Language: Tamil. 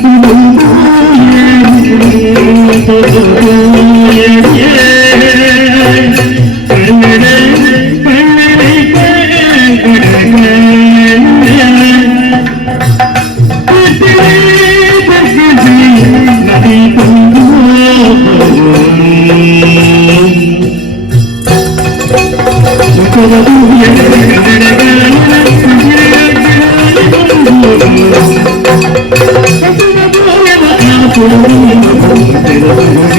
Oh, Thank you. ¡Gracias!